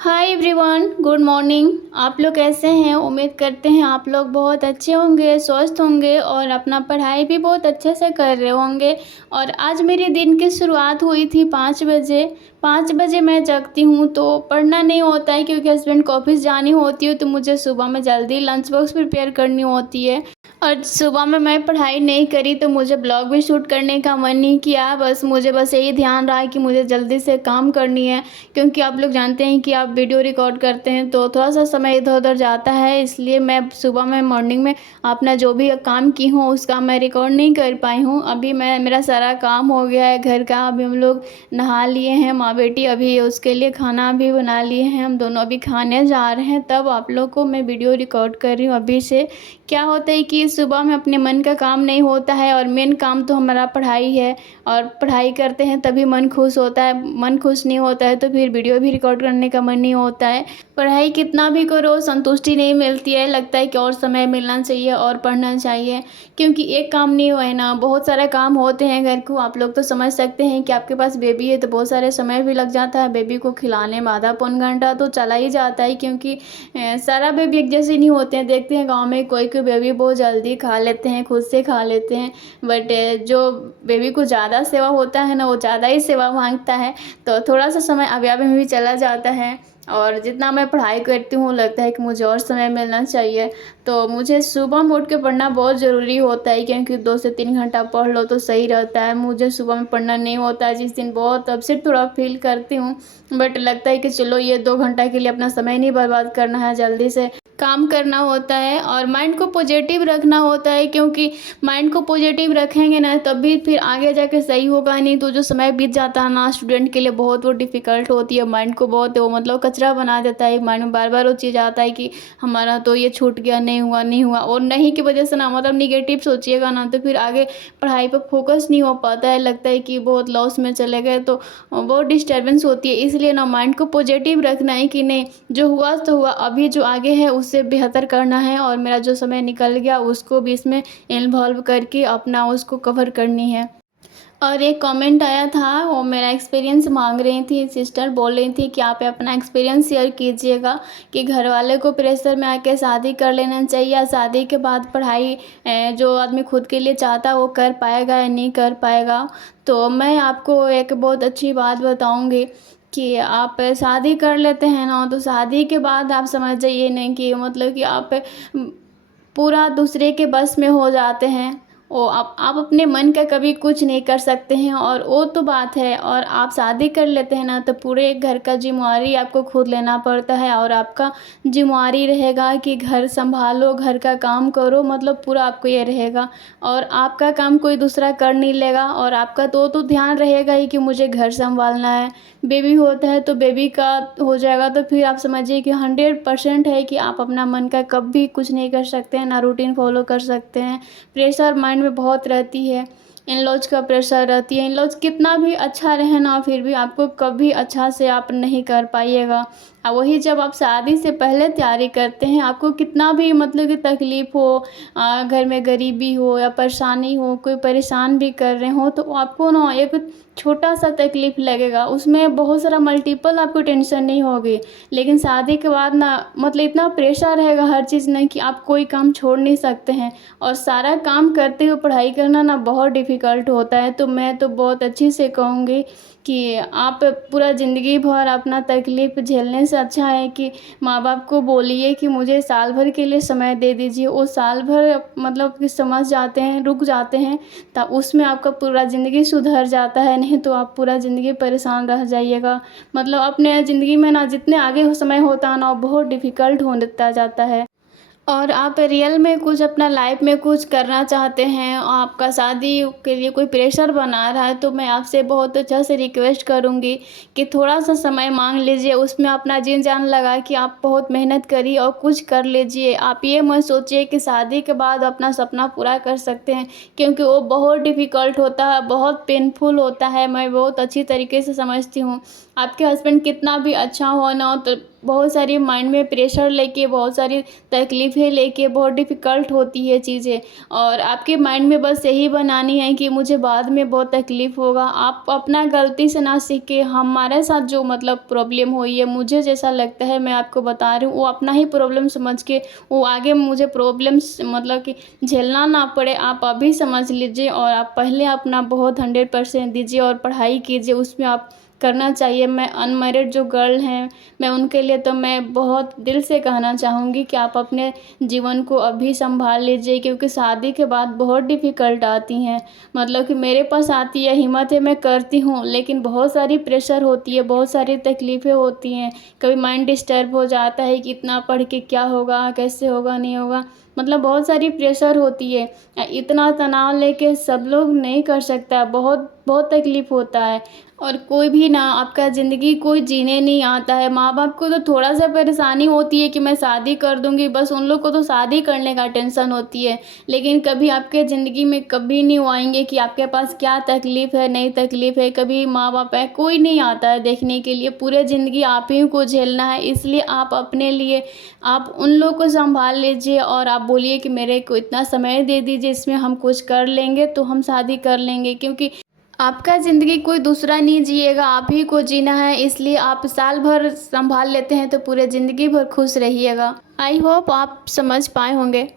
Hi everyone, good morning. आप लोग कैसे हैं? उम्मीद करते हैं आप लोग बहुत अच्छे होंगे, स्वस्थ होंगे और अपना पढ़ाई भी बहुत अच्छे से कर रहे होंगे। और आज मेरे दिन की शुरुआत हुई थी 5 बजे। 5 बजे मैं जगती हूँ तो पढ़ना नहीं होता है क्योंकि हस्बैंड को ऑफिस जानी होती है, तो मुझे सुबह में जल्दी लंच बॉक्स प्रिपेयर करनी होती है। और सुबह में मैं पढ़ाई नहीं करी तो मुझे ब्लॉग भी शूट करने का मन नहीं किया। मुझे यही ध्यान रहा कि मुझे जल्दी से काम करनी है, क्योंकि आप लोग जानते हैं कि आप वीडियो रिकॉर्ड करते हैं तो थोड़ा सा समय इधर उधर जाता है। इसलिए मैं सुबह में मॉर्निंग में अपना जो भी काम की हूँ उसका मैं रिकॉर्ड नहीं कर पाई हूँ। अभी मेरा सारा काम हो गया है घर का। अभी हम लोग नहा लिए हैं, माँ बेटी, अभी उसके लिए खाना भी बना लिए हैं। हम दोनों अभी खाने जा रहे हैं, तब आप लोग को मैं वीडियो रिकॉर्ड कर रही हूँ अभी से। क्या होता है कि सुबह में अपने मन का काम नहीं होता है और मेन काम तो हमारा पढ़ाई है, और पढ़ाई करते हैं तभी मन खुश होता है। मन खुश नहीं होता है तो फिर वीडियो भी रिकॉर्ड करने का मन नहीं होता है। पढ़ाई कितना भी करो संतुष्टि नहीं मिलती है, लगता है कि और समय मिलना चाहिए और पढ़ना चाहिए, क्योंकि एक काम नहीं हुआ है ना, बहुत सारे काम होते हैं घर को। आप लोग तो समझ सकते हैं कि आपके पास बेबी है तो बहुत सारे समय भी लग जाता है। बेबी को खिलाने में आधा पौन घंटा तो चला ही जाता है, क्योंकि सारा बेबी एक जैसे नहीं होते हैं। देखते हैं गाँव में कोई कोई बेबी बहुत जल्दी खा लेते हैं, खुद से खा लेते हैं, बट जो बेबी को ज़्यादा सेवा होता है ना, वो ज़्यादा ही सेवा मांगता है, तो थोड़ा सा समय अव्याव में भी चला जाता है। और जितना मैं पढ़ाई करती हूँ लगता है कि मुझे और समय मिलना चाहिए। तो मुझे सुबह में उठ के पढ़ना बहुत ज़रूरी होता है, क्योंकि 2 से 3 घंटा पढ़ लो तो सही रहता है। मुझे सुबह में पढ़ना नहीं होता है, जिस दिन बहुत अपसेट थोड़ा फील करती हूँ, बट लगता है कि चलो ये 2 घंटा के लिए अपना समय नहीं बर्बाद करना है, जल्दी से काम करना होता है और माइंड को पॉजिटिव रखना होता है। क्योंकि माइंड को पॉजिटिव रखेंगे ना तभी फिर आगे जाके सही होगा, नहीं तो जो समय बीत जाता है ना स्टूडेंट के लिए बहुत वो डिफ़िकल्ट होती है। माइंड को बहुत वो मतलब कचरा बना देता है। माइंड में बार बार वो चीज़ आता है कि हमारा तो ये छूट गया, नहीं हुआ नहीं हुआ, और नहीं की वजह से ना मतलब निगेटिव सोचिएगा ना तो फिर आगे पढ़ाई पर फोकस नहीं हो पाता है। लगता है कि बहुत लॉस में चले गए, तो बहुत डिस्टर्बेंस होती है। इसलिए ना माइंड को पॉजिटिव रखना है कि नहीं, जो हुआ तो हुआ, अभी जो आगे है उससे बेहतर करना है, और मेरा जो समय निकल गया उसको भी इसमें इन्वॉल्व करके अपना उसको कवर करनी है। और एक कमेंट आया था, वो मेरा एक्सपीरियंस मांग रही थी, सिस्टर बोल रही थी कि आप अपना एक्सपीरियंस शेयर कीजिएगा कि घर वाले को प्रेशर में आके शादी कर लेना चाहिए या शादी के बाद पढ़ाई जो आदमी खुद के लिए चाहता है वो कर पाएगा या नहीं कर पाएगा। तो मैं आपको एक बहुत अच्छी बात बताऊंगी कि आप शादी कर लेते हैं ना, तो शादी के बाद आप समझ जाइए नहीं कि मतलब कि आप पूरा दूसरे के बस में हो जाते हैं। ओ आप अपने मन का कभी कुछ नहीं कर सकते हैं, और वो तो बात है। और आप शादी कर लेते हैं ना तो पूरे घर का जिम्मेवारी आपको खुद लेना पड़ता है, और आपका जिम्मेवारी रहेगा कि घर संभालो, घर का काम करो, मतलब पूरा आपको ये रहेगा। और आपका काम कोई दूसरा कर नहीं लेगा, और आपका तो ध्यान रहेगा ही कि मुझे घर संभालना है। बेबी होता है तो बेबी का हो जाएगा, तो फिर आप समझिए कि 100% है कि आप अपना मन का कभी कुछ नहीं कर सकते हैं, ना रूटीन फॉलो कर सकते हैं। प्रेशर माइंड में बहुत रहती है, इन लॉज का प्रेशर रहती है। इन लॉज कितना भी अच्छा रहे ना फिर भी आपको कभी अच्छा से आप नहीं कर पाइएगा। और वही जब आप शादी से पहले तैयारी करते हैं, आपको कितना भी मतलब कि तकलीफ़ हो, घर में गरीबी हो या परेशानी हो, कोई परेशान भी कर रहे हो, तो आपको ना एक छोटा सा तकलीफ़ लगेगा, उसमें बहुत सारा मल्टीपल आपको टेंशन नहीं होगी। लेकिन शादी के बाद ना मतलब इतना प्रेशर रहेगा हर चीज़ में कि आप कोई काम छोड़ नहीं सकते हैं, और सारा काम करते हुए पढ़ाई करना ना बहुत डिफ़िकल्ट होता है। तो मैं तो बहुत अच्छी से कहूँगी कि आप पूरा ज़िंदगी भर अपना तकलीफ़ झेलने से अच्छा है कि माँ बाप को बोलिए कि मुझे साल भर के लिए समय दे दीजिए। वो साल भर मतलब कि समझ जाते हैं, रुक जाते हैं, तब उसमें आपका पूरा ज़िंदगी सुधर जाता है। नहीं तो आप पूरा ज़िंदगी परेशान रह जाइएगा। मतलब अपने ज़िंदगी में ना जितने आगे समय होता है ना वो बहुत डिफ़िकल्ट होता जाता है। और आप रियल में कुछ अपना लाइफ में कुछ करना चाहते हैं और आपका शादी के लिए कोई प्रेशर बना रहा है, तो मैं आपसे बहुत अच्छा से रिक्वेस्ट करूंगी कि थोड़ा सा समय मांग लीजिए, उसमें अपना जी जान लगा कि आप बहुत मेहनत करिए और कुछ कर लीजिए। आप ये मत सोचिए कि शादी के बाद अपना सपना पूरा कर सकते हैं, क्योंकि वो बहुत डिफ़िकल्ट होता है, बहुत पेनफुल होता है। मैं बहुत अच्छी तरीके से समझती हूँ। आपके हस्बैंड कितना भी अच्छा हो ना, तो बहुत सारी माइंड में प्रेशर लेके, बहुत सारी तकलीफ़ें लेके बहुत डिफ़िकल्ट होती है चीज़ें, और आपके माइंड में बस यही बनानी है कि मुझे बाद में बहुत तकलीफ़ होगा। आप अपना गलती से ना सीख के हमारे साथ जो मतलब प्रॉब्लम हुई है, मुझे जैसा लगता है मैं आपको बता रही हूँ, वो अपना ही प्रॉब्लम समझ के वो आगे मुझे प्रॉब्लम्स मतलब कि झेलना ना पड़े, आप अभी समझ लीजिए और आप पहले अपना बहुत 100% दीजिए और पढ़ाई कीजिए, उसमें आप करना चाहिए। मैं अनमैरिड जो गर्ल हैं, मैं उनके लिए तो मैं बहुत दिल से कहना चाहूँगी कि आप अपने जीवन को अभी सँभाल लीजिए, क्योंकि शादी के बाद बहुत डिफ़िकल्ट आती हैं। मतलब कि मेरे पास आती है, हिम्मत है, मैं करती हूँ, लेकिन बहुत सारी प्रेशर होती है, बहुत सारी तकलीफ़ें होती हैं। कभी माइंड डिस्टर्ब हो जाता है कि इतना पढ़ के क्या होगा, कैसे होगा, नहीं होगा, मतलब बहुत सारी प्रेशर होती है। इतना तनाव लेके सब लोग नहीं कर सकता, बहुत बहुत तकलीफ़ होता है। और कोई भी ना आपका ज़िंदगी कोई जीने नहीं आता है। माँ-बाप को तो थोड़ा-सा परेशानी होती है कि मैं शादी कर दूँगी, बस उन लोग को तो शादी करने का टेंशन होती है। लेकिन कभी आपके ज़िंदगी में कभी नहीं वो आएँगे कि आपके पास क्या तकलीफ़ है, नहीं तकलीफ़ है, कभी माँ-बाप है, कोई नहीं आता है देखने के लिए। पूरे ज़िंदगी आप ही को झेलना है, इसलिए आप अपने लिए आप उन लोग को सँभाल लीजिए और आप बोलिए कि मेरे को इतना समय दे दीजिए, इसमें हम कुछ कर लेंगे तो हम शादी कर लेंगे, क्योंकि आपका ज़िंदगी कोई दूसरा नहीं जिएगा, आप ही को जीना है। इसलिए आप साल भर सँभाल लेते हैं तो पूरे ज़िंदगी भर खुश रहिएगा। आई होप आप समझ पाए होंगे।